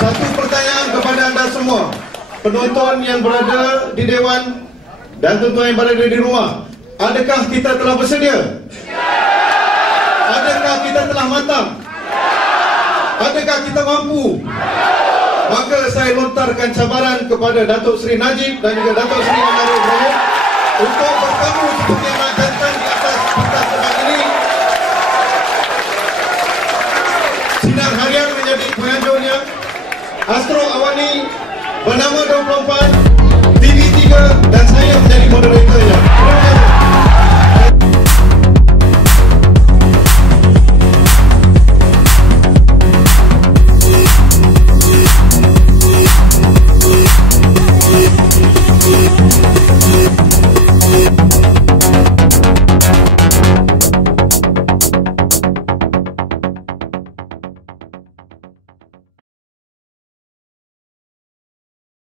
Satu pertanyaan kepada anda semua, penonton yang berada di Dewan dan tuan-tuan yang berada di rumah. Adakah kita telah bersedia? Adakah kita telah matang? Adakah kita mampu? Maka saya lontarkan cabaran kepada Datuk Seri Najib dan juga Datuk Seri Amarul Ibrahim untuk bertemu seperti anak jantan di atas pentas debat ini. Sinar harian menjadi penganjurnya, Astro Awani bernama 24, TV3 dan saya menjadi moderatornya.